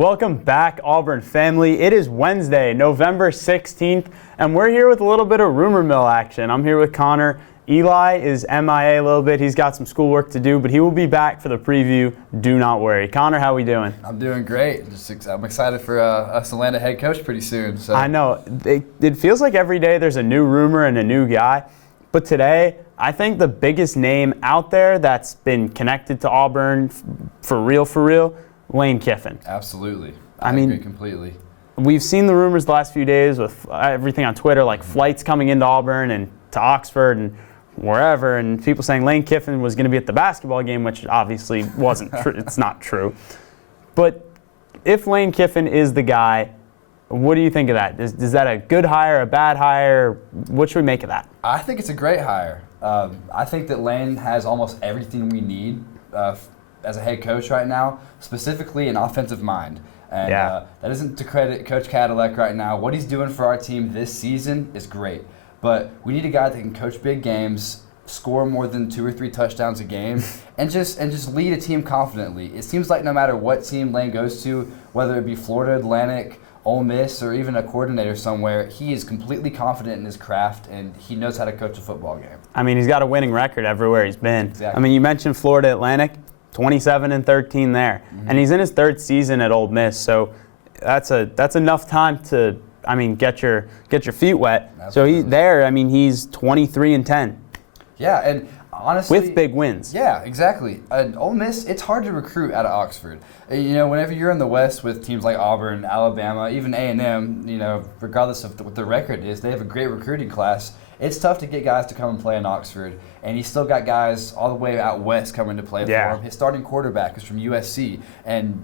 Welcome back, Auburn family. It is Wednesday, November 16th, and we're here with a little bit of rumor mill action. I'm here with Connor. Eli is MIA a little bit. He's got some schoolwork to do, but he will be back for the preview. Do not worry. Connor, how we doing? I'm doing great. I'm excited for us to land a head coach pretty soon. So. I know. It feels like every day there's a new rumor and a new guy, but today I think the biggest name out there that's been connected to Auburn for real, Lane Kiffin. Absolutely. I agree completely. We've seen the rumors the last few days with everything on Twitter, like flights coming into Auburn and to Oxford and wherever, and people saying Lane Kiffin was going to be at the basketball game, which obviously wasn't true. It's not true. But if Lane Kiffin is the guy, what do you think of that? Is that a good hire, a bad hire? What should we make of that? I think it's a great hire. I think that Lane has almost everything we need as a head coach right now, specifically an offensive mind. And that isn't to credit Coach Cadillac right now. What he's doing for our team this season is great. But we need a guy that can coach big games, score more than 2 or 3 touchdowns a game, and just lead a team confidently. It seems like no matter what team Lane goes to, whether it be Florida Atlantic, Ole Miss, or even a coordinator somewhere, he is completely confident in his craft, and he knows how to coach a football game. I mean, he's got a winning record everywhere he's been. Exactly. I mean, you mentioned Florida Atlantic, 27-13 there, and he's in his 3rd season at Ole Miss, so that's enough time to, get your feet wet. Absolutely. So he's 23-10. Yeah, and honestly, with big wins. Yeah, exactly. Ole Miss, it's hard to recruit out of Oxford. Whenever you're in the West with teams like Auburn, Alabama, even A&M, regardless of what the record is, they have a great recruiting class. It's tough to get guys to come and play in Oxford, and he's still got guys all the way out west coming to play for him. His starting quarterback is from USC, and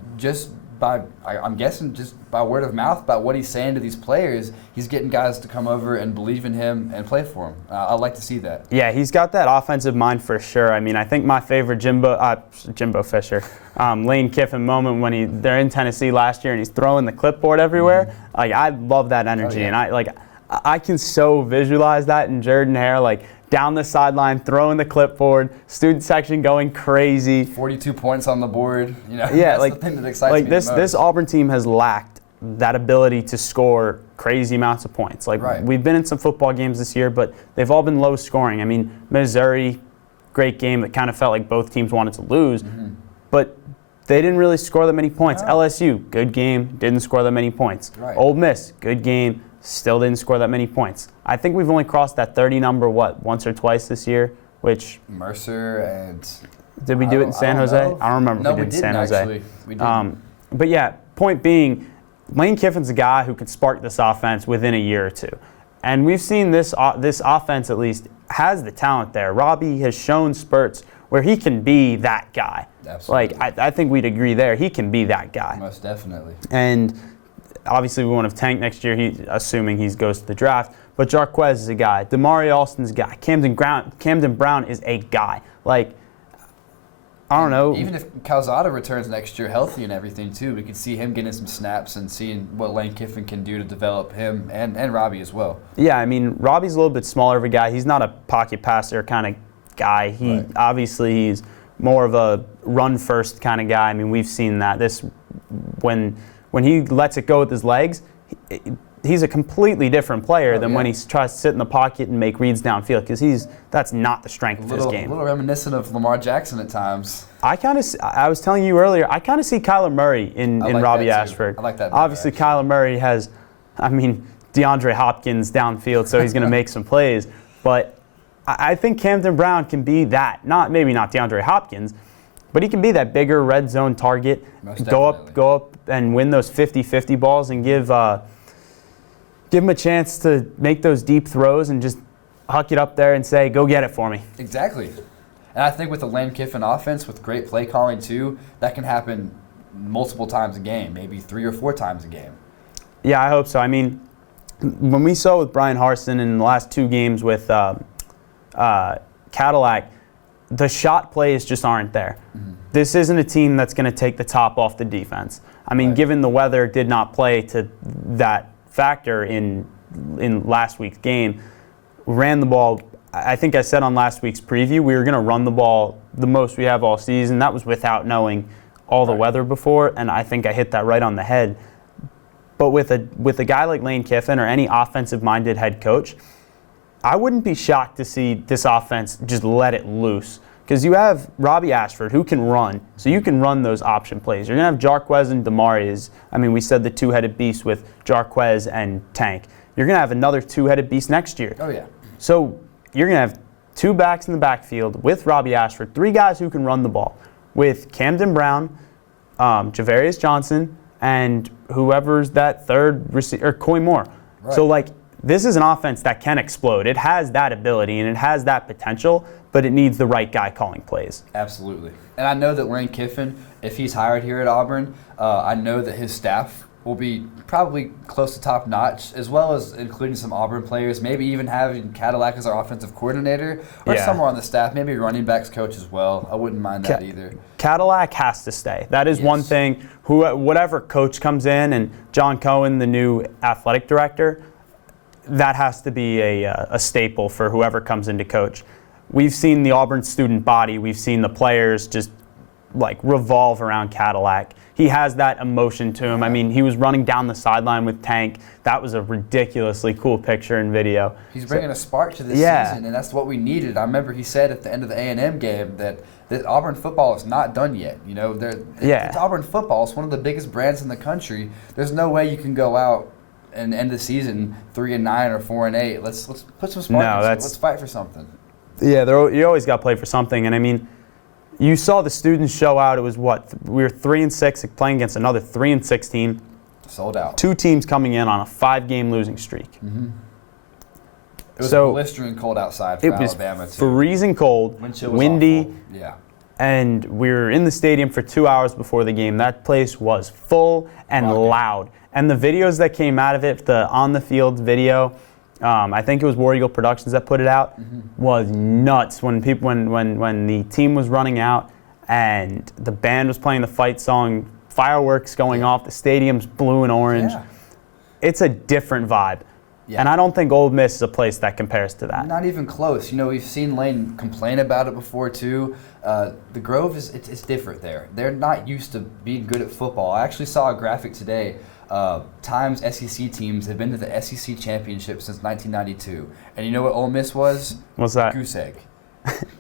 I'm guessing just by word of mouth, about what he's saying to these players, he's getting guys to come over and believe in him and play for him. I'd like to see that. Yeah, he's got that offensive mind for sure. I think my favorite Jimbo Fisher, Lane Kiffin moment when they're in Tennessee last year and he's throwing the clipboard everywhere. I love that energy, and I can so visualize that in Jordan-Hare, down the sideline, throwing the clipboard, student section going crazy. 42 points on the board. Yeah, that's the thing that excites me the most. This Auburn team has lacked that ability to score crazy amounts of points. We've been in some football games this year, but they've all been low scoring. Missouri, great game that kind of felt like both teams wanted to lose, but they didn't really score that many points. No. LSU, good game, didn't score that many points. Right. Ole Miss, good game, still didn't score that many points. I think we've only crossed that 30 number, once or twice this year, which... Mercer and... Did we do it in San Jose? I don't remember if we did in San Jose. Actually. We didn't. But yeah, point being, Lane Kiffin's a guy who could spark this offense within a year or two. And we've seen this offense, at least, has the talent there. Robbie has shown spurts where he can be that guy. Absolutely. I think we'd agree there. He can be that guy. Most definitely. And obviously we want to tank next year, assuming he goes to the draft. But Jarquez is a guy. Damari Alston's a guy. Camden Brown is a guy. I don't know. Even if Calzada returns next year healthy and everything, too, we could see him getting some snaps and seeing what Lane Kiffin can do to develop him and Robbie as well. Yeah, Robbie's a little bit smaller of a guy. He's not a pocket passer kind of guy. Obviously, he's more of a run-first kind of guy. We've seen that. When he lets it go with his legs, he's a completely different player than when he tries to sit in the pocket and make reads downfield, because that's not the strength of his game. A little reminiscent of Lamar Jackson at times. I was telling you earlier, I kind of see Kyler Murray in Robbie Ashford. I like that. Obviously, Kyler Murray has, DeAndre Hopkins downfield, so he's going to make some plays. But I think Camden Brown can be that. Maybe not DeAndre Hopkins, but he can be that bigger red zone target. Go up and win those 50-50 balls and give him a chance to make those deep throws and just huck it up there and say, go get it for me. Exactly. And I think with the Lane Kiffin offense, with great play calling too, that can happen multiple times a game, maybe 3 or 4 times a game. Yeah, I hope so. When we saw with Brian Harsin in the last 2 games with Cadillac, the shot plays just aren't there. This isn't a team that's going to take the top off the defense. Given the weather did not play to that factor in last week's game, ran the ball. I think I said on last week's preview we were going to run the ball the most we have all season. That was without knowing all the weather before, and I think I hit that right on the head. But with a guy like Lane Kiffin or any offensive-minded head coach, I wouldn't be shocked to see this offense just let it loose. Because you have Robbie Ashford, who can run, so you can run those option plays. You're going to have Jarquez and Damari. We said the two-headed beast with Jarquez and Tank. You're going to have another two-headed beast next year. Oh, yeah. So you're going to have two backs in the backfield with Robbie Ashford, three guys who can run the ball, with Camden Brown, Javarius Johnson, and whoever's that third receiver, or Coy Moore. Right. So, this is an offense that can explode. It has that ability and it has that potential, but it needs the right guy calling plays. Absolutely. And I know that Lane Kiffin, if he's hired here at Auburn, I know that his staff will be probably close to top notch, as well as including some Auburn players, maybe even having Cadillac as our offensive coordinator, or somewhere on the staff, maybe running backs coach as well. I wouldn't mind that either. Cadillac has to stay. That is one thing. Whatever coach comes in, and John Cohen, the new athletic director, that has to be a staple for whoever comes in to coach. We've seen the Auburn student body. We've seen the players just revolve around Cadillac. He has that emotion to him. He was running down the sideline with Tank. That was a ridiculously cool picture and video. He's bringing a spark to this season, and that's what we needed. I remember he said at the end of the A&M game that Auburn football is not done yet. It's Auburn football. It's one of the biggest brands in the country. There's no way you can go out and end the season 3-9 or 4-8. Let's put some spark into it. Let's fight for something. Yeah, you always got to play for something. And you saw the students show out. It was we were 3-6 playing against another 3-6 team. Sold out. Two teams coming in on a 5-game losing streak. Mm-hmm. It was blistering cold outside for Alabama, too. It was freezing cold, windy. Yeah. And we were in the stadium for 2 hours before the game. That place was full and loud. And the videos that came out of it, the on-the-field video, I think it was War Eagle Productions that put it out, was nuts. When the team was running out and the band was playing the fight song, fireworks going off, the stadium's blue and orange. Yeah. It's a different vibe. Yeah. And I don't think Ole Miss is a place that compares to that. Not even close. We've seen Lane complain about it before, too. The Grove, it's different there. They're not used to being good at football. I actually saw a graphic today. Times SEC teams have been to the SEC championship since 1992. And you know what Ole Miss was? What's that? Goose egg.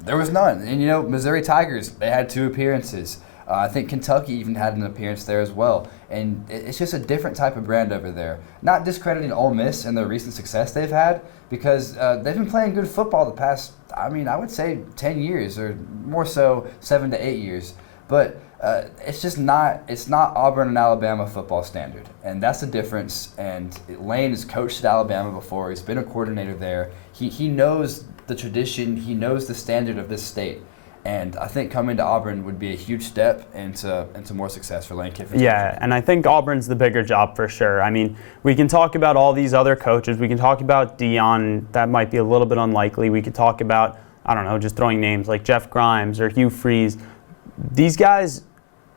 There was none. And Missouri Tigers, they had 2 appearances. I think Kentucky even had an appearance there as well. And it's just a different type of brand over there. Not discrediting Ole Miss and the recent success they've had, because they've been playing good football the past, I would say 10 years, or more so 7 to 8 years. But it's not Auburn and Alabama football standard. And that's the difference. And Lane has coached at Alabama before. He's been a coordinator there. He knows the tradition. He knows the standard of this state. And I think coming to Auburn would be a huge step into more success for Lane Kiffin. Yeah, and I think Auburn's the bigger job for sure. We can talk about all these other coaches. We can talk about Deion. That might be a little bit unlikely. We could talk about, just throwing names like Jeff Grimes or Hugh Freeze. These guys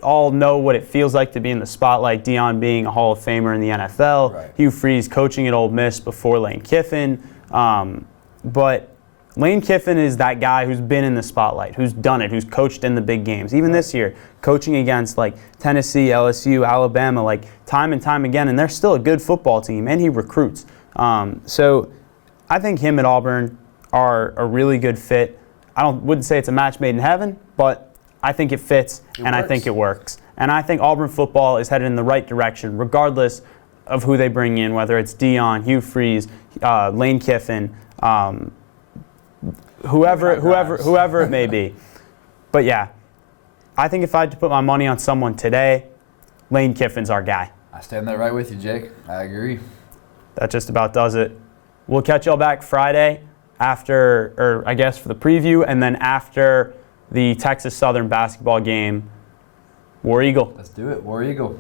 all know what it feels like to be in the spotlight. Deion being a Hall of Famer in the NFL. Right. Hugh Freeze coaching at Ole Miss before Lane Kiffin. But Lane Kiffin is that guy who's been in the spotlight, who's done it, who's coached in the big games. Even this year, coaching against Tennessee, LSU, Alabama, time and time again, and they're still a good football team, and he recruits. So I think him at Auburn are a really good fit. Wouldn't say it's a match made in heaven, but I think it fits, I think it works. And I think Auburn football is headed in the right direction, regardless of who they bring in, whether it's Deion, Hugh Freeze, Lane Kiffin, whoever it may be. But yeah, I think if I had to put my money on someone today, Lane Kiffin's our guy. I stand there right with you, Jake. I agree. That just about does it. We'll catch y'all back Friday for the preview, and then after the Texas Southern basketball game. War Eagle. Let's do it. War Eagle.